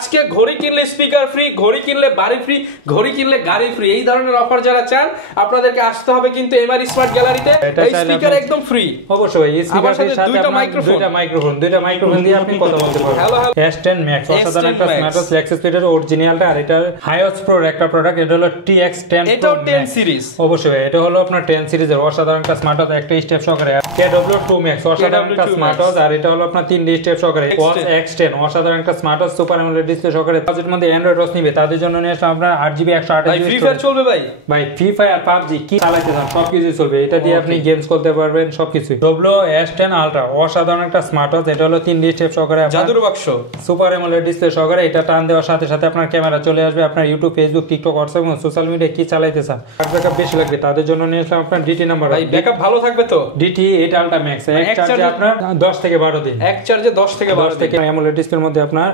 আজকে ঘড়ি কিনলে স্পিকার ফ্রি, ঘড়ি কিনলে বাড়ি ফ্রি, ঘড়ি কিনলে গাড়ি ফ্রি, এই ধরনের অফার যারা চান আপনাদেরকে আসতে হবে কিন্তু এমআর স্মার্ট গ্যালারিতে। এই স্পিকার একদম ফ্রি, অবশ্যই এই স্পিকারের সাথে দুইটা মাইক্রোফোন দিয়ে আপনি কথা বলতে পারবেন। হ্যালো S10 Max অসাধারণ একটা স্মার্টওয়াচ লেক্সাস স্পিডের অরিজিনালটা, আর এটা হাইওস প্রোর একটা প্রোডাক্ট। এটা হলো TX10 এটাও 10 সিরিজ। অবশ্যই এটা হলো আপনার 10 সিরিজের অসাধারণ একটা স্মার্টওয়াচ, একটা স্টেপ সহকারে। KW2 Max অসাধারণ একটা স্মার্টওয়াচ, আর এটা হলো আপনার 3D স্টেপ সহকারে। X10 অসাধারণ একটা স্মার্টওয়াচ সুপার অ্যামোলেড ডিসপ্লে সহকারে। বাজেটের মধ্যে অ্যান্ড্রয়েড ওএস নিবে তাদের জন্য নিয়ে আসলাম আপনার 8GB 128GB। ফ্রি ফায়ার চলবে ভাই ফ্রি ফায়ার PUBG কি চালাতে চান সবকিছু চলবে। এটা দিয়ে আপনি গেমস করতে পারবেন সবকিছু। S10 Ultra অসাধারণ একটা স্মার্টওয়াচ, এটা হলো 3D স্টেপ সহকারে, জাদুর বাক্স সুপার অ্যামোলেড ডিসপ্লে সহকারে। এটা টান দেওয়ার সাথে সাথে আপনার ক্যামেরা চলে আসবে। আপনার ইউটিউব, ফেসবুক, টিকটক, হোয়াটসঅ্যাপ এবং সোশ্যাল মিডিয়া কি চালাইতে চান, ব্যাকআপ বেশি লাগবে তাদের জন্য নিয়ে আসলাম আপনার DT নাম্বার। ভাই ব্যাকআপ ভালো থাকবে তো? DT8 Ultra Max এক চার্জে আপনার 10 থেকে 12 দিন, এক চার্জে 10 থেকে 12 দিন। অ্যামোলেড ডিসপ্লের মধ্যে আপনার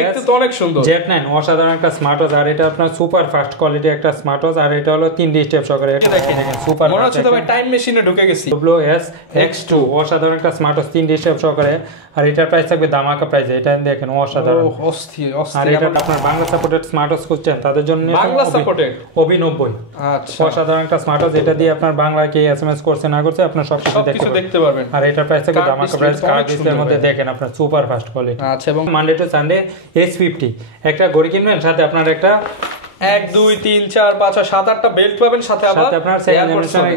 দেখতে তো অনেক সুন্দর Z9 অসাধারণ একটা স্মার্টওয়াচ, আর এটা আপনার সুপার ফাস্ট কোয়ালিটি একটা স্মার্টওয়াচ, আর এটা হলো 3D স্টেপ সহকারে। এটা দেখেন সুপার, মনে হচ্ছে তো ভাই টাইম মেশিনে ঢুকে গেছি। X2 অসাধারণ একটা স্মার্টওয়াচ 3D স্টেপ সহকারে, আর এটার প্রাইস থাকবে দামাকা প্রাইসে। এটা দেখেন অসাধারণ অস্থির। আর এটা আপনার বাংলা সাপোর্টেড স্মার্টওয়াচ খুঁজছেন তাদের জন্য বাংলা সাপোর্টেড OB 90। আচ্ছা, অসাধারণ একটা স্মার্টওয়াচ, এটা দিয়ে আপনার বাংলা কি SMS করছে না করছে আপনার সবকিছু দেখতে পারবেন। আর এটার প্রাইস থাকবে দামাকা প্রাইস। কার্ড ডিসপ্লের মধ্যে দেখেন আপনার সুপার ফাস্ট কোয়ালিটি। আচ্ছা, এবং মানডে টু সানডে S50 একটা ঘড়ি কিনবেন, সাথে আপনার একটা 1 2 3 4 5 6 7 8টা বেল্ট পাবেন, সাথে আবার আপনার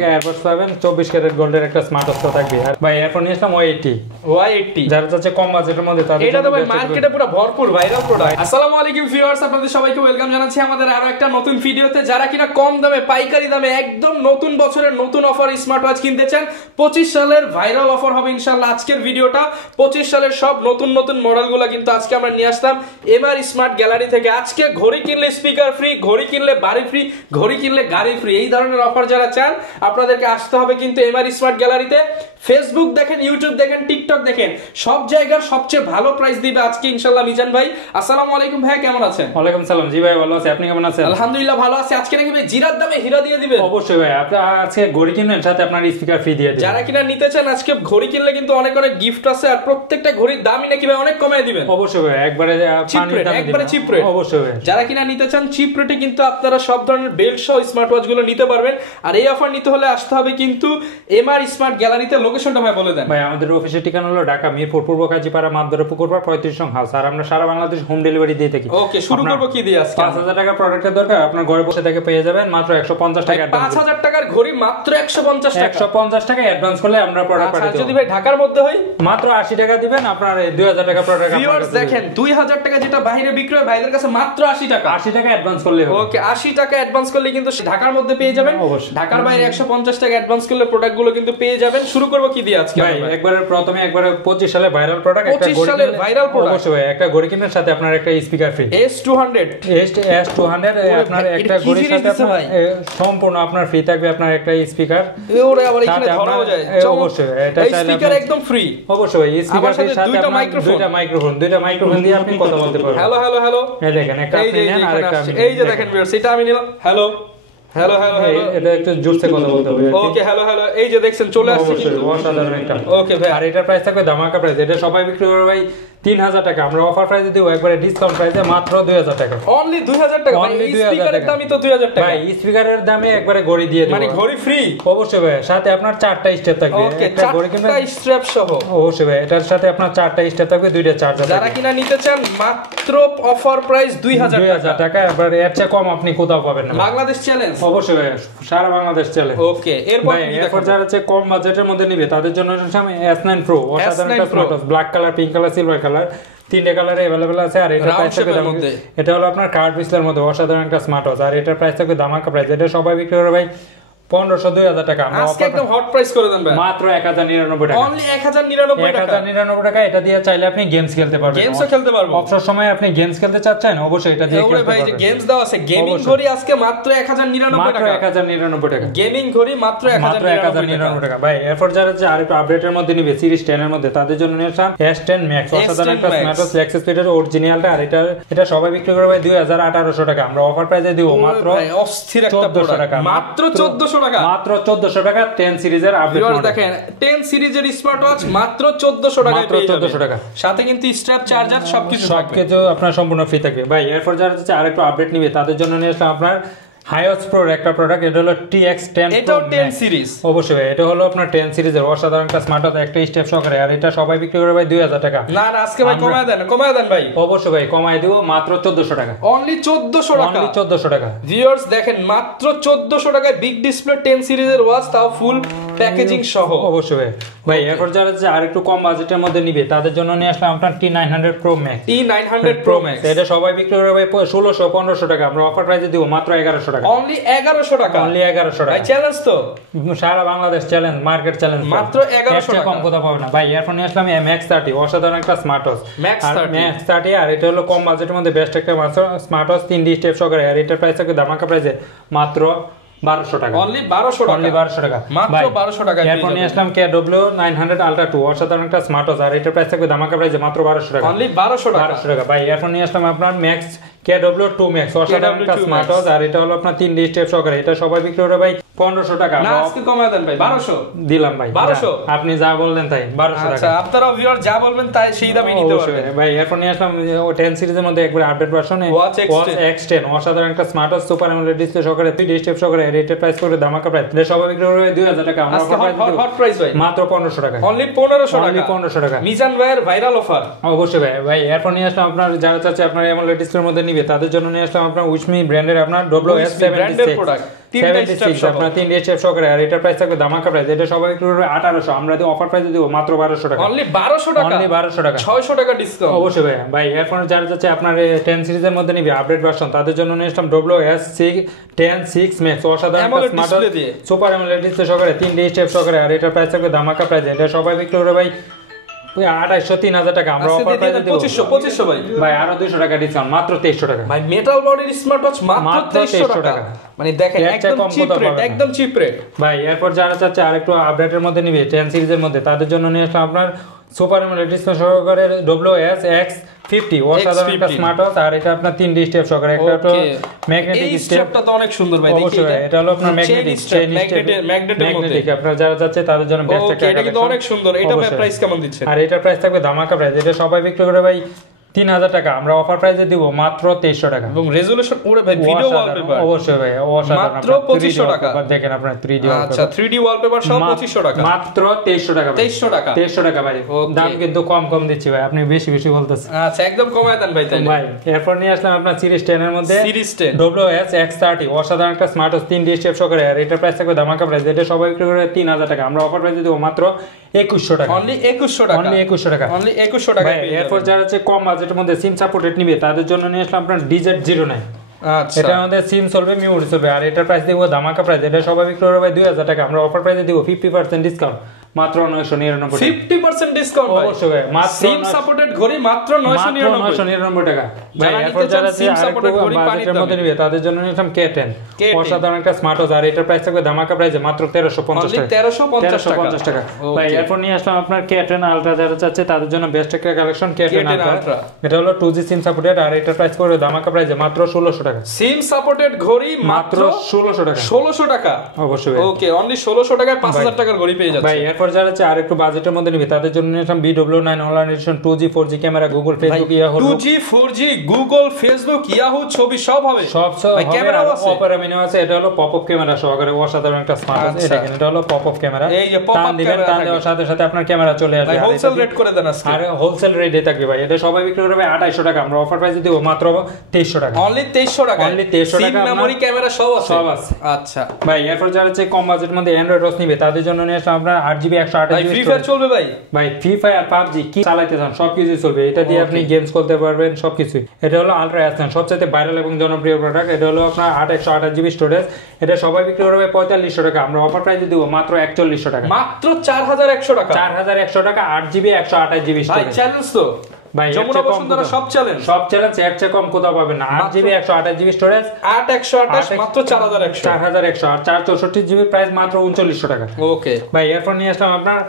এয়ারপডস পাবেন, 24 ক্যারেট গোল্ডের একটা স্মার্টওয়াচ থাকবে। আর ভাই এরপর নিয়ে আসলাম Y80 যারা চাচ্ছে কম বাজেটের মধ্যে তাদের এটা তো ভাই মার্কেটে পুরো ভরপুর ভাইরাল প্রোডাক্ট। আসসালামু আলাইকুম ভিউয়ার্স, আপনাদের সবাইকে ওয়েলকাম জানাচ্ছি আমাদের আরো একটা নতুন ভিডিওতে। যারা কিনা কম দামে পাইকারি দামে একদম নতুন বছরের নতুন অফার স্মার্ট ওয়াচ কিনতে চান, 25 সালের ভাইরাল অফার হবে ইনশাআল্লাহ আজকের ভিডিওটা। 25 সালের সব নতুন নতুন মডেলগুলো কিন্তু আজকে আমরা নিয়ে আসলাম এমআর স্মার্ট গ্যালারি থেকে। আজকে ঘড়ি কিনলে স্পিকার ফ্রি, ঘড়ি কিনলে বাড়ি ফ্রি, ঘড়ি কিনলে গাড়ি ফ্রি, এই ধরনের অফার যারা চান আপনাদেরকে আসতে হবে কিন্তু এমআর স্মার্ট গ্যালারিতে। ফেসবুক দেখেন, ইউটিউব দেখেন, টিকটক দেখেন, সব জায়গার সবচেয়ে ভালো প্রাইস দিবে আজকে ইনশাআল্লাহ মিজান ভাই। আসসালামু আলাইকুম ভাই, কেমন আছেন? ওয়ালাইকুম সালাম। জি ভাই ভালো আছি, আপনি কেমন আছেন? আলহামদুলিল্লাহ ভালো আছি। আজকে নাকি ভাই জিরার দামে হীরা দিয়ে দিবেন? অবশ্যই ভাই, আপনি আজকে ঘড়ি কিনবেন সাথে আপনার স্পিকার ফ্রি দিয়ে দিবেন। যারা কিনা নিতে চান আজকে ঘড়ি কিনলে কিন্তু অনেক অনেক গিফট আছে, আর প্রত্যেকটা ঘড়ির দামই নাকি ভাই অনেক কমিয়ে দিবেন। অবশ্যই ভাই, একবারে চিপ রেট। অবশ্যই ভাই, যারা কিনা নিতে চান চিপ রেটে কিন্তু আপনারা সব ধরনের বেল্ট সহ স্মার্ট ওয়াচ গুলো নিতে পারবেন। আর এই অফার নিতে হলে আসতে হবে কিন্তু এমআর স্মার্ট গ্যালারিতে। লোকেশনটা ভাই বলে দেন। ভাই আমাদের অফিসের ঠিকানা হলো ঢাকা মিরপুর পূর্ব কাজীপাড়া মাদবরে পুকুরপাড় 35 নং হাউস, আর আমরা সারা বাংলাদেশ হোম ডেলিভারি দিয়ে থাকি। ওকে, শুরু করব কি দিয়ে আজকে? 5000 টাকা প্রোডাক্টের দরকার, আপনার ঘরে বসে থেকে পেয়ে যাবেন মাত্র 150 টাকা। 5000 টাকার ঘড়ি মাত্র 150 টাকা। 150 টাকা অ্যাডভান্স করলে আমরা প্রোডাক্ট পাঠিয়ে দেব। যদি ভাই ঢাকার মধ্যে হয় মাত্র 80 টাকা দিবেন, আপনার 2000 টাকা প্রোডাক্ট। ভিউয়ার্স দেখেন, 2000 টাকা যেটা বাইরে বিক্রি হয় ভাইদের কাছে মাত্র 80 টাকা। 80 টাকা অ্যাডভান্স করলে হবে। ওকে, 80 টাকা অ্যাডভান্স করলে কিন্তু ঢাকার মধ্যে পেয়ে যাবেন। ঢাকার বাইরে 150 টাকা অ্যাডভান্স করলে প্রোডাক্ট গুলো কিন্তু পেয়ে যাবেন। শুরু করব কি দিয়ে আজকে? ভাই একবারে প্রথমে একবারে 25 সালে ভাইরাল প্রোডাক্ট, একটা ঘড়ি সালের ভাইরাল প্রোডাক্ট। অবশ্যই ভাই, একটা ঘড়ি কেনার সাথে আপনার একটা স্পিকার ফ্রি। S200 আপনার একটা ঘড়ির সাথে আপনার সম্পূর্ণ আপনার ফ্রি থাকবে আপনার একটা স্পিকার। ওরে আবার এখানে ধরাও যায়। অবশ্যই এটা চাইলে স্পিকার একদম ফ্রি। অবশ্যই এই স্পিকারের সাথে দুইটা মাইক্রোফোন দিয়ে আপনি কথা বলতে পারবেন। হ্যালো এই দেখেন একটা আপনি নেন আর একটা আমি। এই যে দেখেন ভিউয়ার্স, এটা আমি নিলাম। হ্যালো এটা একটু জোরসে কথা বলতে হবে। ওকে, হ্যালো এই যে দেখছেন চলে আসছে কিন্তু অসাধারণ একটা। ওকে ভাই, আর এটার প্রাইস থাকবে ধামাকা প্রাইস। এটা সবাই বিক্রি করবে ভাই 3000 টাকা, আমরা অফার প্রাইসে দেব একবারে ডিসকাউন্ট প্রাইসে মাত্র 2000 টাকা। অনলি 2000 টাকা। ভাই এই স্পিকারের দামই তো 2000 টাকা। ভাই স্পিকারের দামে একবারে ঘড়ি দিয়ে দেব, মানে ঘড়ি ফ্রি। অবশ্যই ভাই, সাথে আপনার 4টা স্টেপ থাকবে। একটা ঘড়ি কিনবেন 4টা স্ট্র্যাপ সহ। অবশ্যই ভাই, এটার সাথে আপনার 4টা স্টেপ থাকবে, 2টা চার্জার। যারা কিনা নিতে চান মাত্র অফার প্রাইস 2000 টাকা। এবার এর চেয়ে কম আপনি কোথাও পাবেন না। বাংলাদেশ চ্যালেঞ্জ। অবশ্যই ভাই, সারা বাংলাদেশ চলে। ওকে, এরপর যারা হচ্ছে কম বাজেটের মধ্যে নিবে তাদের জন্য S9 Pro অসাধারণ একটা smartwatch, black colour, pink colour, silver colour, 3টে কালারে अवेलेबल আছে। আর এটা প্রাইস থাকবে এটা হলো আপনার কার্ড ডিসপ্লের মধ্যে অসাধারণ একটা স্মার্টওয়াচ, আর এটার প্রাইস থাকবে ধামাকা প্রাইস। এটা সবাই বিক্রি করে ভাই 1500-2000 টাকা। আজকে একদম হট প্রাইস করে দেন ভাই, মাত্র 1099 টাকা। অনলি 1099 টাকা। এটা দিয়ে চাইলে আপনি গেমস খেলতে পারবেন। গেমসও খেলতে পারবেন। অবসর সময় আপনি গেমস খেলতে চাচ্ছেন, অবশ্যই এটা দিয়ে খেলতে পারবেন। ভাই যে গেমস দাও আছে, গেমিং ঘড়ি আজকে মাত্র 1099 টাকা। মাত্র 1099 টাকা। গেমিং ঘড়ি মাত্র 1099 টাকা। ভাই এরপর যারা আর একটু আপডেটের মধ্যে নিবে সিরিজ 10 এর মধ্যে তাদের জন্য নিয়েছেন S10 Max অসাধারণ একটা স্মার্টওয়াচ লেক্সাস স্পিডের অরিজিনালটা, আর এটা সবাই বিক্রি করে ভাই 2800 টাকা। আমরা অফার প্রাইসে দিব মাত্র অস্থির একটা প্রোডাক্ট, মাত্র 1400 টাকা, মাত্র 1400 টাকা 10 সিরিজের আপডেট মডেল। দেখেন 10 সিরিজের স্মার্ট ওয়াচ মাত্র 1400 টাকায় পেয়ে যাবেন। 1400 টাকা, সাথে কিন্তু স্ট্র্যাপ, চার্জার সবকিছু আপনার সম্পূর্ণ ফ্রি থাকবে ভাই। এরপর যারা হচ্ছে আরেকটু আপডেট নিবে তাদের জন্য নিয়ে আসলাম আপনার হাইওস প্রোর একটা প্রোডাক্ট, এটা হলো TX10 এটাও 10 সিরিজ। অবশ্যই এটা হলো আপনার 10 সিরিজের অসাধারণ একটা স্মার্ট ওয়াচ, একটা স্টেপ সহকারে, আর এটা সবাই বিক্রি করে ভাই 2000 টাকা। না না আজকে ভাই কমায় দেন ভাই। অবশ্যই ভাই কমায় দেব, মাত্র 1400 টাকা, অনলি 1400 টাকা, অনলি 1400 টাকা। ভিউয়ার্স দেখেন মাত্র 1400 টাকায় বিগ ডিসপ্লে 10 সিরিজের ওয়াচ, তাও ফুল প্যাকেজিং সহ। অবশ্যই ভাই এরপর যারা আরেকটু কম বাজেটের মধ্যে নিবে তাদের জন্য নিয়ে আসলাম আপনার T900 Pro Max। T900 Pro Max এটা সবাই বিক্রি করে ভাই 1600-1500 টাকা, আমরা অফার প্রাইসে দিব মাত্র 1100 টাকা, অনলি 1100 টাকা, অনলি 1100 টাকা। ভাই চ্যালেঞ্জ তো, সারা বাংলাদেশ চ্যালেঞ্জ, মার্কেট চ্যালেঞ্জ, মাত্র 1100 টাকা, কম কোথাও পাবে না ভাই। এরপর নিয়ে আসলাম Max 30, অসাধারণ একটা স্মার্ট ওয়াচ Max 30, আর এটা হলো কম বাজেটের মধ্যে বেস্ট একটা স্মার্ট ওয়াচ, 3D স্টেপ সহকারে, আর এটার প্রাইস থাকে ধামাকা প্রাইসে মাত্র 1200 টাকা, অনলি 1200 টাকা, অনলি 1200 টাকা, মাত্র 1200 টাকা। এরপর নিয়ে আসলাম KW900 Ultra 2, অসাধারণ একটা স্মার্ট ওয়াচ, আর এটার প্রাইস থাকবে ধামাকা প্রাইসে মাত্র 1200 টাকা, অনলি 1200 টাকা ভাই। এরপর নিয়ে আসলাম আপনার Max KW2 Max, অসাধারণ একটা স্মার্ট ওয়াচ, আর এটা হলো আপনার 3D স্টেপ সহকারে, এটা সবাই বিক্রি করে ভাই 1500 টাকা। না আজকে কমায় দেন ভাই, 1200 দিলাম ভাই, 1200 আপনি যা বললেন তাই 1200 টাকা। আচ্ছা আপনারা ভিউয়ার যা বলবেন তাই সেই দামে নিতে পারবেন ভাই। এরপর নিয়ে আসলাম 10 সিরিজের মধ্যে একবার আপডেট ভার্সনে Watch X10, অসাধারণ একটা smart watch, super AMOLED display সহকারে, 3D স্টেপ সহকারে, রেটের প্রাইস করে ধামাকা প্রাইস, এটা সবাই বিক্রি করে 2000 টাকা, আমরা হট প্রাইস ভাই মাত্র 1500 টাকা, অনলি 1500 টাকা, অনলি 1500 টাকা। মিজান ভাইয়ের ভাইরাল অফার। অবশ্যই ভাই। এরপর নিয়ে আসলাম আপনার যারা চাচ্ছে আপনার অ্যামোলেড ডিসপ্লের মধ্যে নিবে তাদের জন্য নিয়ে আসলাম আপনার উইচমি ব্র্যান্ডের আপনার WS76 প্রোডাক্ট, 76 আপনার 3D স্টেপ সহকারে, আর এটার প্রাইস থাকবে ধামাকা প্রাইস, এটা সবাই বিক্রি করে 1800, আমরা দিই অফার প্রাইসে দিব মাত্র 1200 টাকা, অনলি 1200 টাকা, অনলি 1200 টাকা, 600 টাকা ডিসকাউন্ট। অবশ্যই ভাই। এরপর যারা চাচ্ছে আপনার 10 সিরিজের মধ্যে নিবে আপডেট ভার্সন তাদের জন্য নিয়ে আসলাম WS10 Max, অসাধারণ smart watch, super AMOLED display সহকারে, 3D স্টেপ সহকারে, আর এটার প্রাইস থাকবে ধামাকা প্রাইস, এটা সবাই বিক্রি করে ভাই 2800-3000 টাকা, আমরা অফার প্রাইসে দেব 2500 ভাই, আরো 200 টাকা ডিসকাউন্ট, মাত্র 2300 টাকা ভাই। মেটাল বডির স্মার্ট ওয়াচ মাত্র 2300 টাকা, মানে দেখেন একদম চিপ রেট, একদম চিপ রেট ভাই। এরপর যারা চাচ্ছে আরেকটু আপডেটের মধ্যে নিবে 10 সিরিজের মধ্যে তাদের জন্য নিয়ে আসলাম আপনার সুপার অ্যামোলেড ডিসপ্লে সহকারে WSX50, অসাধারণ একটা স্মার্ট ওয়াচ, আর এটা আপনার 3D স্টেপ সহকারে, একটা তো ম্যাগনেটিক স্টেপটা তো অনেক সুন্দর ভাই, দেখি এটা হলো আপনার ম্যাগনেটিক, আপনারা যারা চাচ্ছে তাদের জন্য বেস্ট একটা, এটা কিন্তু অনেক সুন্দর। এটা প্রাইস কেমন দিচ্ছেন? আর এটার প্রাইস থাকবে ধামাকা প্রাইস, এটা সবাই বিক্রি করে ভাই 3000 টাকা, আমরা অফার প্রাইসে দিব মাত্র 2300 টাকা, এবং রেজোলিউশন ওরে ভাই ভিডিও ওয়ালপেপার অবশ্যই ভাই, মাত্র 2500 টাকা। দেখেন আপনার 3D আচ্ছা 3D ওয়ালপেপার সব 2500 টাকা, মাত্র 2300 টাকা, 2300 টাকা, 2300 টাকা ভাই। দাম কিন্তু কম দিচ্ছি ভাই, আপনি বেশি বলতেছেন। আচ্ছা একদম কমায় দেন ভাই তাইলে ভাই। এরপর নিয়ে আসলাম আপনার সিরিজ 10 এর মধ্যে সিরিজ 10 WSX30, অসাধারণ একটা স্মার্ট ওয়াচ, 3D স্টেপ সহকারে, আর এটার প্রাইস থাকবে ধামাকা প্রাইস, এটা সবাই বিক্রি করে 3000 টাকা, আমরা অফার প্রাইসে দেব মাত্র 2100 টাকা, অনলি 2100 টাকা, অনলি 2100 টাকা, অনলি 2100 টাকা। এরপর যারা হচ্ছে কম বাজেটের মধ্যে সিম সাপোর্টেড নিবে তাদের জন্য নিয়ে আসলাম আপনার DZ09। আচ্ছা এটা আমাদের সিম চলবে, মেমোরি চলবে, আর এটার প্রাইস দেব ধামাকা প্রাইস, এটা সবাই বিক্রি করে ভাই 2000 টাকা, আমরা অফার প্রাইসে দিব 50% ডিসকাউন্ট, মাত্র 999 টাকা, 50% ডিসকাউন্ট ভাই। অবশ্যই ভাই, মাত্র সিম সাপোর্টেড ঘড়ি মাত্র 999 টাকা ভাই। এরপর যারা সিম সাপোর্টেড ঘড়ি বাজেটের মধ্যে নিবে তাদের জন্য নিলাম K10, অসাধারণ একটা স্মার্ট ওয়াচ, আর এটার প্রাইস থাকবে ধামাকা প্রাইসে মাত্র 1350 টাকা, 1350 টাকা ভাই। এরপর নিয়ে আসলাম আপনার K10 Ultra, যারা চাচ্ছে তাদের জন্য বেস্ট একটা কালেকশন K10 Ultra, এটা হলো 2G সিম সাপোর্টেড, আর এটার প্রাইস করে ধামাকা প্রাইসে মাত্র 1600 টাকা, সিম সাপোর্টেড ঘড়ি মাত্র 1600 টাকা, 1600 টাকা, অবশ্যই ওকে অনলি 1600 টাকায় 5000 টাকার ঘড়ি পেয়ে যাচ্ছে ভাই। এরপর যারা চাচ্ছে আর একটু বাজেটের মধ্যে নিবে তাদের জন্য নিলাম BW9 online addition, 2G 4G camera, Google Facebook Yahoo, 2G 4G Google Facebook Yahoo ছবি সব হবে, সব ভাই ক্যামেরাও আছে, অপারা মিনি আছে, এটা হলো পপআপ ক্যামেরা সহকারে, অসাধারণ একটা স্মার্ট ওয়াচ, এটা হলো পপআপ ক্যামেরা, এই যে পপআপ ক্যামেরা, টান দেওয়ার সাথে সাথে আপনার ক্যামেরা চলে আসবে, ভাই হোলসেল রেট করে দেন আজকে, আর হোলসেল রেটে থাকবে ভাই, এটা সবাই বিক্রি করবে 2800 টাকা, আমরা অফার প্রাইসে দেব মাত্র 2300 টাকা, অনলি 2300 টাকা, অনলি 2300 টাকা, সিম মেমরি ক্যামেরা সব আছে। আচ্ছা ভাই। এরপর যারা হচ্ছে কম বাজেটের মধ্যে অ্যান্ড্রয়েড ওয়াচ নিবে তাদের জন্য নিয়ে আসলাম আপনার 8GB 128GB ফ্রি ফায়ার চলবে ভাই, ভাই ফ্রি ফায়ার PUBG কি চালাইতে চান সবকিছু চলবে, এটা দিয়ে আপনি গেমস খেলতে পারবেন সবকিছু। এটা হলো আলট্রা S9, সবচেয়ে ভাইরাল এবং জনপ্রিয় প্রোডাক্ট, এটা হলো আপনার 128GB স্টোরেজ, এটা সবাই বিক্রি করবে 4500 টাকা, আমরা অফার প্রাইসে দিব মাত্র 4100 টাকা, মাত্র 4100 টাকা, 4100 টাকা 8GB 128GB ভাই স্টোরেজ। চ্যালেঞ্জ তো ভাই যমুনা বসুন্ধরা সব চ্যালেঞ্জ এর চেয়ে কম কোথাও পাবেন না, 8GB 128GB স্টোরেজ, 8128 মাত্র 4100, 4100, আর 464GB প্রাইস মাত্র 3900 টাকা। ওকে ভাই। এরপর নিয়ে আসলাম আপনার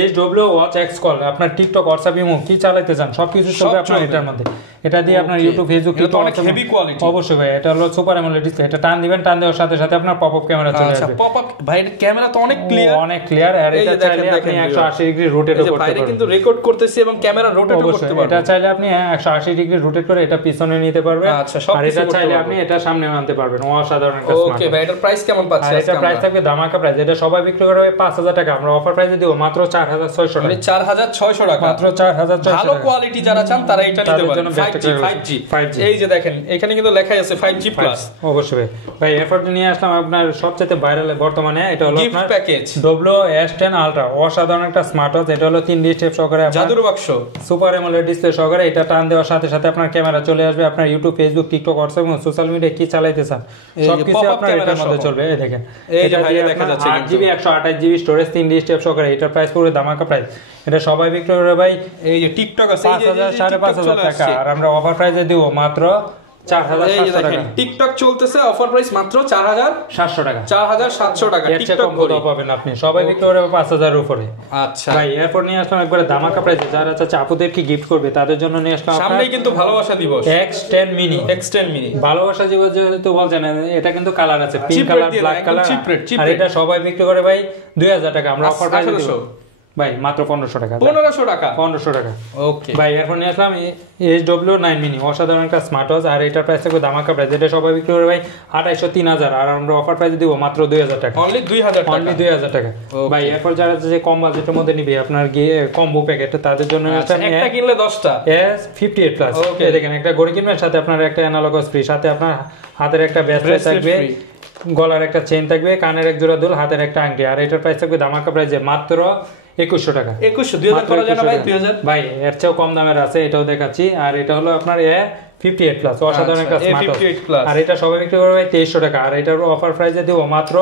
এইচডব্লিউ ওয়াচ এক্স কল, আপনার টিকটক, হোয়াটসঅ্যাপ, ইমো কি চালাতে চান সবকিছু চলবে আপনার এটার মধ্যে। এটা দিয়ে আপনার ইউটিউব, ফেসবুক, এটা তো অনেক হেভি কোয়ালিটি। অবশ্যই ভাই, এটা হলো সুপার অ্যামোলেড ডিসপ্লে। এটা টান দিবেন, টান দেওয়ার সাথে সাথে আপনার পপআপ ক্যামেরা চলে আসবে। আচ্ছা, পপআপ ভাই এর ক্যামেরা তো অনেক ক্লিয়ার, অনেক ক্লিয়ার। আর এটা চাইলে আপনি 180 ডিগ্রি রোটেটও করতে পারবেন। কিন্তু রেকর্ড করতেছি এবং ক্যামেরা রোটেটও করতে পারবেন। এটা চাইলে আপনি 180 ডিগ্রি রোটেট করে এটা পিছনে নিতে পারবেন। আচ্ছা, আর এটা চাইলে আপনি এটা সামনে আনতে পারবেন। অসাধারণ একটা স্মার্ট। ওকে ভাই, এটার প্রাইস কেমন পাচ্ছেন? এটা প্রাইস থাকবে ধামাকা প্রাইস। এটা সবাই বিক্রি করে 5000 টাকা, আমরা অফার প্রাইসে দিব মাত্র 4600 টাকা। 4600 টাকা, মাত্র 4600 টাকা। ভালো কোয়ালিটি যারা চান তারা এটা নিতে পারেন। 5G এই যে দেখেন এখানে কিন্তু লেখাই আছে 5G প্লাস। অবশ্যই ভাই, এরপর নিয়ে আসলাম আপনার সবচেয়ে ভাইরাল বর্তমানে, এটা হলো আপনার প্যাকেজ WS10 আলট্রা। অসাধারণ একটা স্মার্ট ওয়াচ। এটা হলো 3D স্টেপ সহকারে, জাদুর বাক্স, সুপার অ্যামোলেড ডিসপ্লে সহকারে। এটা টান দেওয়ার সাথে সাথে আপনার ক্যামেরা চলে আসবে। আপনার ইউটিউব, ফেসবুক, টিকটক, হোয়াটসঅ্যাপ এবং সোশ্যাল মিডিয়া কি চালাইতে চান সবকিছু আপনার এটার মধ্যে চলবে। এই দেখেন, এটা দেখা যাচ্ছে 8GB 128GB storage, 3D step সহকারে। এটার প্রাইস পড়বে ধামাকা প্রাইস। এটা সবাই বিক্রি করে ভাই এই যে টিকটক আছে 5000 5500 টাকা, আর আমরা অফার প্রাইসে দিব মাত্র 4700 টাকা। টিকটক চলতেছে, অফার প্রাইস মাত্র 4700 টাকা। 4700 টাকা টিকটক পাবেন আপনি। সবাই বিক্রি করে 5000 এর উপরে। আচ্ছা ভাই, এরপর নিয়ে আসলাম একবারে ধামাকা প্রাইসে। যারা চাচ্ছে আপুদেরকে গিফট করবে তাদের জন্য নিয়ে আসলাম সামনেই কিন্তু ভালোবাসা দিবস X10 মিনি। X10 মিনি ভালোবাসা দিবস যেহেতু বলছেন, এটা কিন্তু কালার আছে, পিঙ্ক কালার, ব্ল্যাক কালার। আর এটা সবাই বিক্রি করে ভাই 2000 টাকা, আমরা অফার প্রাইসে দিব ভাই মাত্র 1500 টাকা। 1500 টাকা 1500 টাকা। ওকে ভাই, এরপর নিয়ে আসলাম HW9 মিনি। অসাধারণ একটা স্মার্ট ওয়াচ। আর এটার প্রাইস থাকবে ধামাকা প্রাইস। এটা সবাই বিক্রি করে ভাই 2800 3000, আর আমরা অফার প্রাইসে দিব মাত্র 2000 টাকা। অনলি 2000 টাকা, অনলি 2000 টাকা। ভাই, এরপর যারা যে কম বাজেটের মধ্যে নিবে আপনার গিয়ে কম্বো প্যাকেট, তাদের জন্য একটা কিনলে 10টা S58 প্লাস। এই দেখেন, একটা ঘড়ি কিনবেন, সাথে আপনার একটা অ্যানালগাস ফ্রি, সাথে আপনার হাতের একটা ব্রেসলেট থাকবে, গলার একটা চেইন থাকবে, কানের এক জোড়া দুল, হাতের একটা আংটি। আর এটার প্রাইস থাকবে ধামাকা প্রাইসে মাত্র 2100 টাকা। 2000 করা যায় না ভাই? 2000 ভাই, এর চেয়েও কম দামের আছে, এটাও দেখাচ্ছি। আর এটা হলো আপনার 58 প্লাস। অসাধারণ একটা স্মার্ট ওয়াচ। আর এটা সবাই বিক্রি করবে 2300 টাকা, আর এটার অফার প্রাইসে দিব মাত্র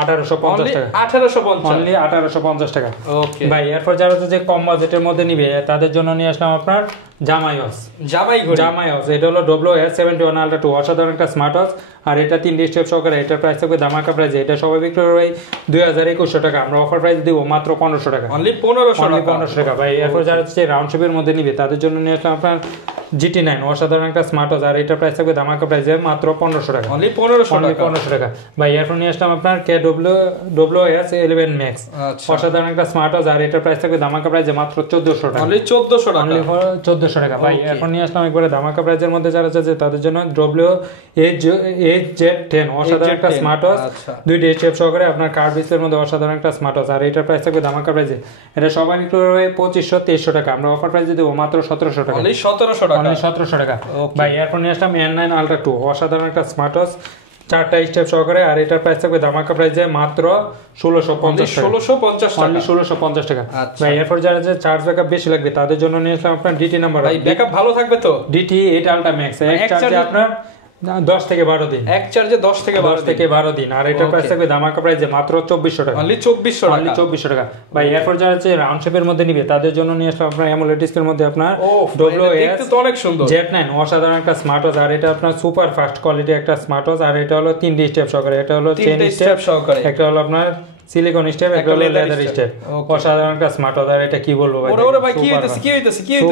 1850 টাকা। 1850 অনলি 1850 টাকা। ওকে ভাই, এরপর যারা যে কম বাজেটের মধ্যে নিবে তাদের জন্য নিয়ে আসলাম আপনার জামাই ওয়াচ। জামাই ওয়াচ, এটা হলো WS71 আলট্রা 2। অসাধারণ একটা স্মার্ট ওয়াচ। আর এটা 3D স্টেপ সহকারে। এটার প্রাইস থাকবে ধামাকা প্রাইসে। এটা সবাই বিক্রি করবে 2100 টাকা, আমরা অফার প্রাইস দিব মাত্র 1500 টাকা। অনলি 1500 টাকা। ভাই, এরপর যারা রাউন্ড শেপের মধ্যে নিবে তাদের জন্য নিয়ে আসলাম আপনার GT9। অসাধারণ একটা স্মার্ট ওয়াচ। আর এটার প্রাইস থাকবে ধামাকা প্রাইসে মাত্র 1500 টাকা। অনলি 1500 টাকা। ভাই, এরপর নিয়ে আসলাম আপনার WS11 Max। অসাধারণ একটা স্মার্ট ওয়াচ। আর এটার প্রাইস থাকবে ধামাকা প্রাইসে মাত্র 1400 টাকা। অনলি 1400 টাকা। অনলি 1400 টাকা। ভাই, এখন নিয়ে আসলাম একবারে ধামাকা প্রাইসের মধ্যে যারা চাচ্ছে তাদের জন্য WH10। অসাধারণ একটা স্মার্ট ওয়াচ, 2D স্টেপ সহকারে, আপনার কার্ড ডিসপ্লের মধ্যে অসাধারণ একটা স্মার্ট ওয়াচ। আর এটার প্রাইস থাকবে ধামাকা প্রাইসে। এটা সবাই বিক্রি করবে 2500-2300 টাকা, আমরা অফার প্রাইসে দেবো মাত্র 1700 টাকা। অনলি 1700 টাকা। অনলি 1700 টাকা। ভাই, এখন নিয়ে আসলাম N9 Ultra 2। অসাধারণ একটা স্মার্ট ওয়াচ, 4টা স্টেপ সহকারে। আর এটার প্রাইস থাকবে ধামাকা প্রাইসে মাত্র 1650 টাকা। 1650 টাকা। ভাই, এরপর যারা যে চার্জ ব্যাকআপ বেশি লাগবে তাদের জন্য নিয়ে আসলাম আপনার DT নাম্বার। ভাই, ব্যাকআপ ভালো থাকবে তো? DT8 Ultra Max। এক চার্জে আপনার 10 থেকে 12 দিন। এক চার্জে 10 থেকে 12 দিন। আর এটার প্রাইস থাকবে ধামাকা প্রাইসে মাত্র 2400 টাকা। অনলি 2400 টাকা। অনলি 2400 টাকা। ভাই, এরপর যারা যে রাউন্ড শেপের মধ্যে নিবে তাদের জন্য নিয়ে আসলাম আপনার অ্যামোলেড ডিসপ্লের মধ্যে আপনার দেখতে তো অনেক সুন্দর Z9। অসাধারণ একটা স্মার্ট ওয়াচ। আর এটা আপনার সুপার ফাস্ট কোয়ালিটি একটা স্মার্ট ওয়াচ। আর এটা হলো 3D স্টেপ সহকারে। এটা হলো চেইন স্টেপ সহকারে। একটা হলো আপনার সিলিকন স্টেপ, একটা হলো লেদার স্টেপ। অসাধারণ একটা স্মার্ট ওয়াচ। আর এটা কি বলবো ভাই? ওরে ভাই, কি হইতাছে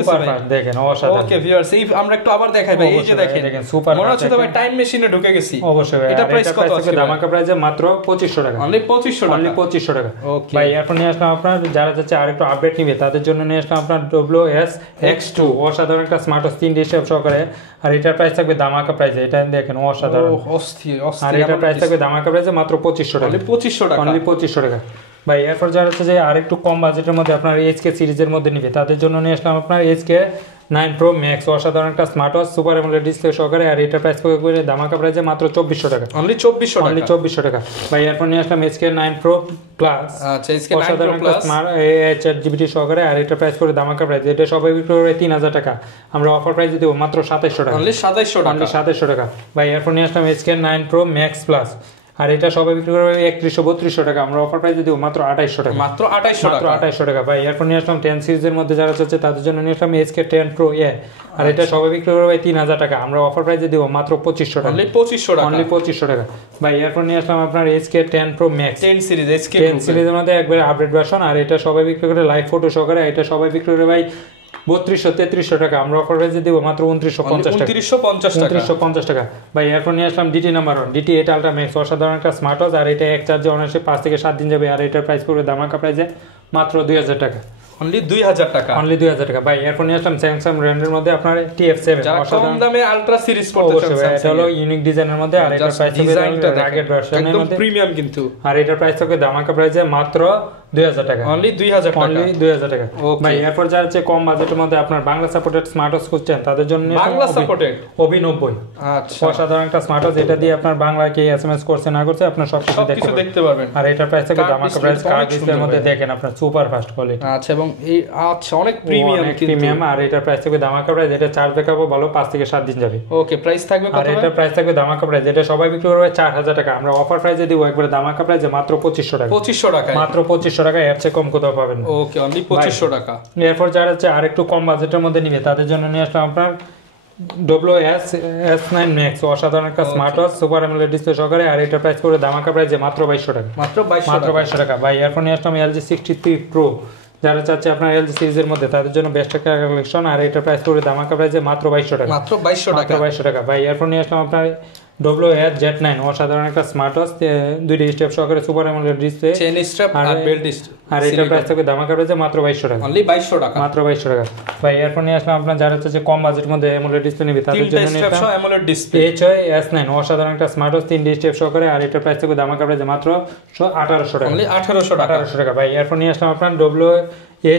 ভাই? দেখেন অসাধারণ। ওকে ভিউয়ার্স, এই আমরা একটু আবার দেখাই ভাই। এই যে দেখেন সুপার, মনে হচ্ছে তো ভাই টাইম মেশিনে ঢুকে গেছি। অবশ্যই ভাই। এটা প্রাইস কত আছে? ধামাকা প্রাইসে মাত্র 2500 টাকা। অনলি 2500 টাকা। অনলি 2500 টাকা। ওকে ভাই, এখন নিয়ে আসলাম আপনার যারা চাচ্ছে আরেকটু আপডেট নিবে তাদের জন্য নিয়ে আসলাম আপনার WS-X2। অসাধারণ একটা স্মার্ট ওয়াচ, 3D স্টেপ সহকারে। আর এটার প্রাইস থাকবে ধামাকা প্রাইসে। এটা দেখেন অসাধারণ। আর এটার প্রাইস থাকবে ধামাকা প্রাইসে মাত্র 2500 টাকা। অনলি 2500 টাকা। অনলি 2500 টাকা। ভাই, এরপর যারা হচ্ছে যে আরেকটু কম বাজেটের মধ্যে আপনার HK সিরিজের মধ্যে নিবে তাদের জন্য নিয়ে আসলাম আপনার HK9 Pro Max। অসাধারণ একটা smart watch, super AMOLED display সহকারে। আর এটার প্রাইস করে ধামাকা প্রাইসে মাত্র 2400 টাকা। অনলি 2400 টাকা। অনলি 2400 টাকা। ভাই, এরপর নিয়ে আসলাম HK9 Pro Plus। আচ্ছা, HK9 Pro Plus smart HDBT সহকারে। আর এটার প্রাইস করে ধামাকা প্রাইস। এটা সবাই বিক্রি করে 3000 টাকা, আমরা অফার প্রাইসে দেব মাত্র 2700 টাকা। অনলি 2700 টাকা। অনলি 2700 টাকা। ভাই, এরপর নিয়ে আসলাম HK9 Pro Max Plus। আর এটা সবাই বিক্রি করবে 3100-3200 টাকা, আমরা অফার প্রাইসে দিব মাত্র 2800 টাকা। মাত্র 2800 টাকা ভাই এরপর নিয়ে আসলাম 10 সিরিজের মধ্যে যারা চাচ্ছে তাদের জন্য নিয়ে আসলাম SK10 Pro A, আর এটা সবাই বিক্রি করবে 3000 টাকা, আমরা অফার প্রাইসে দিব মাত্র 2500 টাকা। অনলি 2500 টাকা। ভাই এরপর নিয়ে আসলাম আপনার SK10 Pro Max 10 series, SK10 সিরিজের মধ্যে একবারে আপডেট ভার্সন, আর এটা সবাই বিক্রি করে লাইভ ফটো সহকারে, এটা সবাই বিক্রি করে ভাই 3200-3300 টাকা, আমরা অফার প্রাইসে দিব মাত্র 2950 টাকা। ভাই এরপর নিয়ে আসলাম DT number 1 DT8 Ultra Max, অসাধারণ একটা স্মার্ট ওয়াচ, আর এটা এক চার্জে অনায়াসে 5 থেকে 7 দিন যাবে, আর এটার প্রাইস পড়বে ধামাকা প্রাইসে মাত্র 2000 টাকা। অনলি 2000 টাকা। ভাই এরপর নিয়ে আসলাম স্যামসাং ব্র্যান্ডের মধ্যে আপনার TF7, কম দামে আলট্রা সিরিজ পড়তে চাচ্ছেন, এটা হলো ইউনিক ডিজাইনের মধ্যে, আর এটার প্রাইস হবে রাগেড ভার্সনের মধ্যে, প্রিমিয়াম কিন্তু, আর এটার প্রাইস হবে ধামাকা প্রাইসে মাত্র 2000 টাকা। অনলি 2000 টাকা। ভাই এরপর যারা হচ্ছে কম বাজেটের মধ্যে আপনার বাংলা সাপোর্টেড স্মার্ট ওয়াচ খুঁজছেন তাদের জন্য বাংলা সাপোর্টেড OB 90, আচ্ছা, অসাধারণ একটা স্মার্ট ওয়াচ, এটা দিয়ে আপনার বাংলা কি SMS করছে না করছে আপনার সবকিছু দেখতে পারবেন, আর এটার প্রাইস হবে ধামাকা প্রাইস, কার্ড ডিসপ্লের মধ্যে দেখেন আপনার সুপার ফাস্ট কোয়ালিটি, আচ্ছা, এবং এই আচ্ছা অনেক প্রিমিয়াম, আর এটার প্রাইস হবে ধামাকা প্রাইস, এটা চার্জ ব্যাকআপও ভালো 5 থেকে 7 দিন যাবে। ওকে, প্রাইস থাকবে কত? আর এটার প্রাইস থাকবে ধামাকা প্রাইস, এটা সবাই বিক্রি করবে 4000 টাকা, আমরা অফার প্রাইসে দিব একবারে ধামাকা প্রাইসে মাত্র 2500 টাকা। 2500 টাকা, মাত্র 2500 টাকা, এর চেয়ে কম কোথাও পাবেন না। ওকে, অনলি 2500 টাকা। এরপর যারা হচ্ছে আরেকটু কম বাজেটের মধ্যে নিবে তাদের জন্য নিয়ে আসলাম আপনার S9 Max, অসাধারণ একটা smart watch super AMOLED display সহকারে, আর এটার প্রাইস পড়বে ধামাকা প্রাইসে মাত্র 2200 টাকা। মাত্র 2200 টাকা। ভাই এরপর নিয়ে আসলাম LG 63 Pro, যারা চাচ্ছে আপনার LG সিরিজের মধ্যে তাদের জন্য বেস্ট একটা কালেকশন, আর এটার প্রাইস পড়বে ধামাকা প্রাইসে মাত্র 2200 টাকা। মাত্র 2200 টাকা। ভাই এরপর নিয়ে আসলাম আপনার WH-Z9, অসাধারণ একটা স্মার্ট ওয়াচ, 2টি স্টেপ সহকারে super AMOLED display, chain strap আর বেল্ট স্ট্র্যাপ, আর এটার প্রাইস থাকবে ধামাকা প্রাইসে মাত্র 2200 টাকা। অনলি 2200 টাকা। মাত্র 2200 টাকা। ভাই এরপর নিয়ে আসলাম আপনার যারা হচ্ছে কম বাজেটের মধ্যে অ্যামোলেড ডিসপ্লে নিবে তাদের জন্য স্টেপ সহ অ্যামোলেড ডিসপ্লে HS9, অসাধারণ একটা স্মার্ট ওয়াচ, 3টি স্টেপ সহকারে, আর এটার প্রাইস থাকবে ধামাকা প্রাইসে মাত্র 1800 টাকা। অনলি 1800 টাকা। ভাই এরপর নিয়ে আসলাম আপনার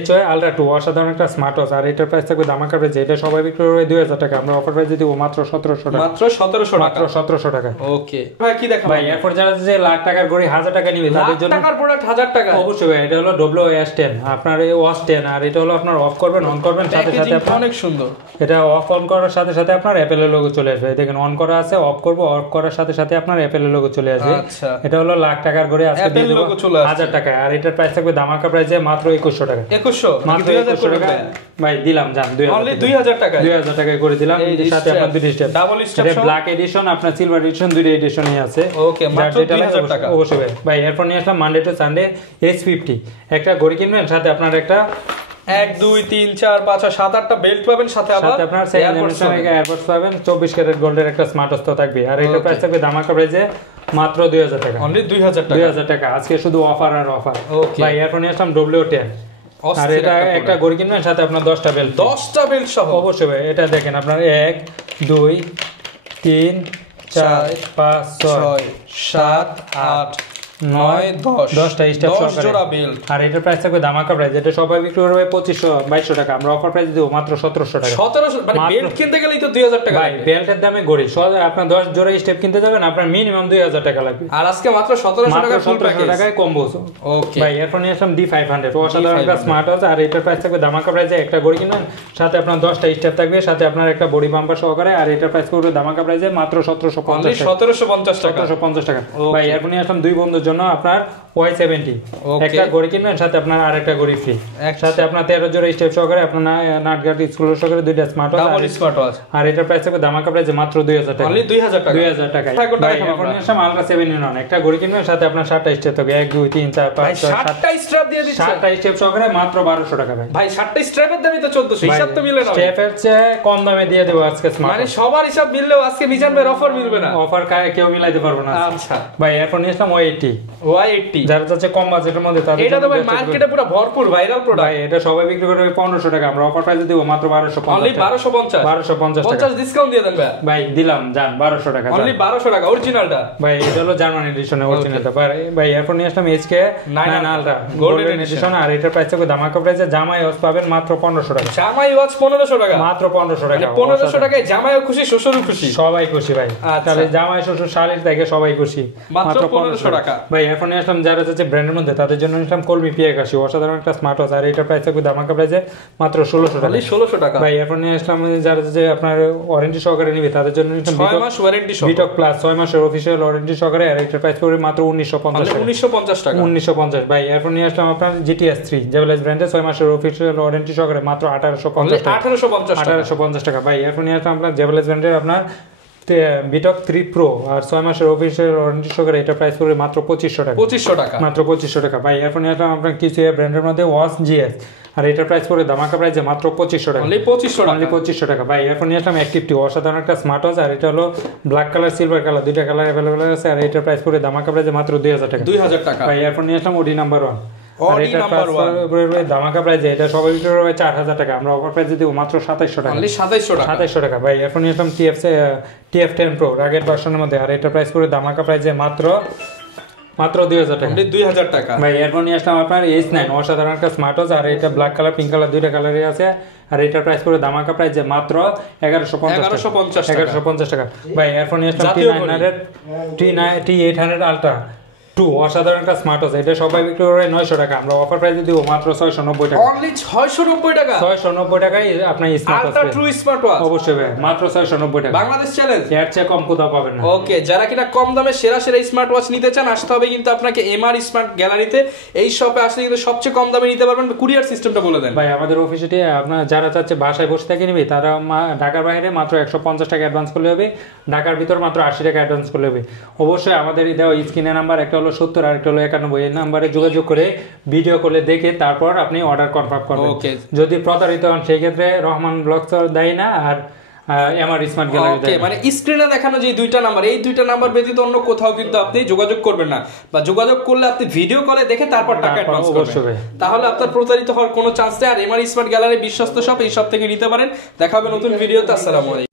HY Ultra 2, অসাধারণ একটা স্মার্ট ওয়াচ, আর এটার প্রাইস থাকবে ধামাকা প্রাইসে, এটা সবাই বিক্রি করবে 2000 টাকা, আমরা অফার প্রাইসে দিব মাত্র 1700 টাকা। মাত্র 1700 টাকা। ওকে ভাই, কি দেখাবো? ভাই এরপর যারা যে লাখ টাকার ঘড়ি 1000 টাকা নিবে তাদের জন্য টাকার প্রোডাক্ট 1000 টাকা অবশ্যই ভাই, এটা হলো WH10 আপনার এই ওয়াচ 10, আর এটা হলো আপনার অফ করবেন অন করবেন সাথে সাথে আপনার অনেক সুন্দর, এটা অফ অন করার সাথে সাথে আপনার অ্যাপেলের লোগো চলে আসবে, দেখেন অন করা আছে, অফ করব, অফ করার সাথে সাথে আপনার অ্যাপেলের লোগো চলে আসবে। আচ্ছা, এটা হলো লাখ টাকার ঘড়ি, আজকে দিয়ে দেব 1000 টাকা, আর এটার প্রাইস থাকবে ধামাকা প্রাইসে মাত্র 2100 টাকা। 2100 টাকা ভাই দিলাম জান 2000 টাকা, 2000 টাকায় করে দিলাম, সাথে আপনার দুটো স্টেপ, ডাবল স্টেপ, এটা ব্ল্যাক এডিশন আপনার সিলভার এডিশন দুটো এডিশনই আছে। ওকে, মাত্র 2000 টাকা। অবশ্যই ভাই এরপর নিয়ে আসলাম মানডে টু সানডে S50, একটা ঘড়ি কিনবেন সাথে আপনার একটা 1 2 3 4 5 6 7 8টা বেল্ট পাবেন, সাথে আবার আপনার এয়ারপোর্টস পাবেন, 24 ক্যারেট গোল্ডের একটা স্মার্ট ওয়াচ থাকবে, আর এটা প্রাইস থাকবে ধামাকা প্রাইসে মাত্র 2000 টাকা। অনলি 2000 টাকা। 2000 টাকা, আজকে শুধু অফার আর অফার। ভাই এরপর নিয়ে আসলাম W10, আর এটা একটা ঘড়ি কিনবেন সাথে আপনার 10টা বেল্ট সহ। অবশ্যই ভাই, এটা দেখেন আপনার 1 2 3 4 5 6 7 8 9 10টা স্টেপ সহকারে, 10 জোড়া বেল্ট, আর এটার প্রাইস থাকবে ধামাকা প্রাইস, এটা সবাই বিক্রি করবে 2500-2200 টাকা, আমরা অফার প্রাইস দেব মাত্র 1700 টাকা। 1700 মানে বেল্ট কিনতে গেলেই তো 2000 টাকা ভাই, বেল্টের দামে ঘড়ি আপনার 10 জোড়া স্টেপ কিনতে যাবেন আপনার মিনিমাম 2000 টাকা লাগবে, আর আজকে মাত্র 1700 টাকা ফুল প্যাকেজ, টাকায় কম্বো। ওকে ভাই এরপর নিয়ে আসলাম D500, অসাধারণ একটা স্মার্ট ওয়াচ, আর এটার প্রাইস থাকবে ধামাকা প্রাইসে, একটা ঘড়ি কিনবেন সাথে আপনার 10টা স্টেপ থাকবে, সাথে আপনার একটা বডি বাম্পার সহকারে, আর এটার প্রাইস করবে ধামাকা প্রাইসে মাত্র 1750 টাকা। ভাই এরপর নিয়ে আসলাম দুই বন্ধুর জন্য আপনার Y70, একটা ঘড়ি কিনবেন সাথে আপনার আরেকটা ঘড়ি ফ্রি, সাথে আপনার 13 জোড়া স্টেপ সহকারে আপনার নাটগাট স্কুল সহকারে দুইটা স্মার্ট ওয়াচ, আর এটার প্রাইস হবে ধামাকা প্রাইসে মাত্র 2000 টাকা। অনলি 2000 টাকা। 2000 টাকা। ভাই এখন নিয়ে আসলাম Ultra 7-in-1, একটা ঘড়ি কিনবেন সাথে আপনার 7টা স্টেপ থাকবে, 1 2 3 4 5 6 7টা স্ট্র্যাপ দিয়ে দিচ্ছে, 7টা স্টেপ সহকারে মাত্র 1200 টাকা। ভাই 7টা স্ট্র্যাপের দামই তো 1400, হিসাব তো মিলে না, স্টেপের চেয়ে কম দামে দিয়ে দেব আজকে স্মার্ট, মানে সবার হিসাব মিললেও আজকে মিজান ভাই অফার মিলবে না, অফার কেউ মিলাইতে পারবে না। আচ্ছা ভাই এখন নিয়ে আসলাম Y80, যারা চাচ্ছে কম বাজেটের মধ্যে তাদের এটা তো ভাই মার্কেটে পুরো ভরপুর ভাইরাল প্রোডাক্ট, ভাই এটা সবাই বিক্রি করবে 1500 টাকা, আমরা অফার প্রাইসে দেব মাত্র 1250, অনলি 1250 টাকা, 50 ডিসকাউন্ট দিয়ে দেন ভাই দিলাম জান 1200 টাকা, অনলি 1200 টাকা অরিজিনালটা। ভাই এটা হলো জার্মান এডিশনের অরিজিনালটা। ভাই এরপর নিয়ে আসলাম SK9 Ultra গোল্ডেন এডিশন, আর এটার প্রাইস হবে ধামাকা প্রাইসে, জামাই ওয়াচ পাবেন মাত্র 1500 টাকা, জামাই ওয়াচ 1500 টাকা, মাত্র 1500 টাকা। 1500 টাকায় জামাইও খুশি শ্বশুরও খুশি, সবাই খুশি ভাই, তাহলে জামাই শ্বশুর শালির থেকে সবাই খুশি, মাত্র 1500 টাকা। ভাই এরপর নিয়ে আসলাম যারা যাচ্ছে ব্র্যান্ডের মধ্যে তাদের জন্য নিলাম কলমি P81 অসাধারণ একটা স্মার্ট ওয়াচ আর এটার প্রাইস থাকবে ধামাকা প্রাইসে মাত্র 1600 টাকা। 1600 টাকা ভাই এরপর নিয়ে আসলাম যারা যাচ্ছে আপনার ওয়ারেন্টি সহকারে নিবে তাদের জন্য নিলাম 6 মাস ওয়ারেন্টি সহ বিটক প্লাস 6 মাসের অফিশিয়াল ওয়ারেন্টি সহকারে আর এটার প্রাইস পড়বে মাত্র 1950 টাকা। 1950 টাকা 1950। ভাই এরপর নিয়ে আসলাম আপনার GTS 3 জেবেলাইজ ব্র্যান্ডের 6 মাসের অফিশিয়াল ওয়ারেন্টি সহকারে মাত্র 1850 টাকা। 1850 টাকা। ভাই এরপর নিয়ে আসলাম আপনার জেবেলাইজ ব্র্যান্ডের আপনার বিটক 3 প্রো আর 6 মাসের অফিশিয়াল ওয়ারেন্টি সহকারে এটা প্রাইস পড়বে মাত্র 2500 টাকা। 2500 টাকা মাত্র 2500 টাকা। ভাই এরপর নিয়ে আসলাম আপনার কিছু ব্র্যান্ডের মধ্যে ওয়াচ GS আর এটার প্রাইস পড়বে ধামাকা প্রাইসে মাত্র 2500 টাকা। অনলি 2500 টাকা। ভাই এরপর নিয়ে আসলাম অ্যাক্টিভ 2 অসাধারণ একটা স্মার্ট ওয়াচ আর এটা হলো ব্ল্যাক কালার সিলভার কালার দুইটা কালার अवेलेबल আছে আর এটার প্রাইস পড়বে ধামাকা প্রাইসে মাত্র 2000 টাকা। 2000 টাকা। ভাই এরপর নিয়ে আসলাম ওডি নাম্বার 1 আর এটা পড়বে ধামাকা প্রাইসে এটা সবাই বিক্রি করবে 4000 টাকা আমরা অফার প্রাইসে দেব মাত্র 2700 টাকা। অনলি 2700 টাকা। ভাই এরপর নিয়ে আসলাম TF10 Pro আগের ভার্সনের মধ্যে আর এটা প্রাইস পড়বে ধামাকা প্রাইসে মাত্র 2000 টাকা। 2000 টাকা। ভাই এরপর নিয়ে আসলাম আপনার S9 অসাধারণ একটা স্মার্ট ওয়াচ আর এটা ব্ল্যাক কালার পিঙ্ক কালার দুইটা কালারই আছে আর এটার প্রাইস পড়বে ধামাকা প্রাইস যে মাত্র 1150 টাকা। ভাই এরপর নিয়ে আসলাম T800 Ultra 2 অসাধারণ একটা স্মার্ট ওয়াচ এটা সবাই বিক্রি করে 900 টাকা আমরা অফার প্রাইসে দিব মাত্র 690 টাকা। অনলি 690 টাকা। 690 টাকায় আপনার smart watch ultra true smart watch অবশ্যই ভাই মাত্র 690 টাকা। বাংলাদেশ চ্যালেঞ্জ এর চেয়ে কম কোথাও পাবেন না। ওকে যারা কিনা কম দামে সেরা স্মার্ট ওয়াচ নিতে চান আসতে হবে কিন্তু আপনাকে এমআর স্মার্ট গ্যালারিতে। এই শপে আসলে কিন্তু সবচেয়ে কম দামে নিতে পারবেন। কুরিয়ার সিস্টেমটা বলে দেন ভাই। আমাদের অফিসে আপনার যারা চাচ্ছে বাসায় বসে থেকে নিবে তারা ঢাকার বাইরে মাত্র 150 টাকা অ্যাডভান্স করলে হবে, ঢাকার ভিতর মাত্র 80 টাকা অ্যাডভান্স করলে হবে। অবশ্যই আমাদের দেওয়া স্ক্রিনের নাম্বার একটা হলো 70 আর একটা হলো 91 এই নাম্বারে যোগাযোগ করে ভিডিও কলে দেখে তারপর আপনি অর্ডার কনফার্ম করবেন। যদি প্রতারিত হন সেই ক্ষেত্রে রহমান ব্লগস দেয় না আর এমআর স্মার্ট গ্যালারি দেয়। মানে স্ক্রিনে দেখানো যে দুইটা নাম্বার এই দুইটা নাম্বার ব্যতীত অন্য কোথাও কিন্তু আপনি যোগাযোগ করবেন না বা যোগাযোগ করলে আপনি ভিডিও কলে দেখে তারপর টাকা অ্যাডভান্স করবেন, তাহলে আপনার প্রতারিত হওয়ার কোনো চান্স নেই। আর এমআর স্মার্ট গ্যালারি বিশ্বস্ত শপ, এই শপ থেকে নিতে পারেন। দেখা হবে নতুন ভিডিওতে। আসসালামু আলাইকুম।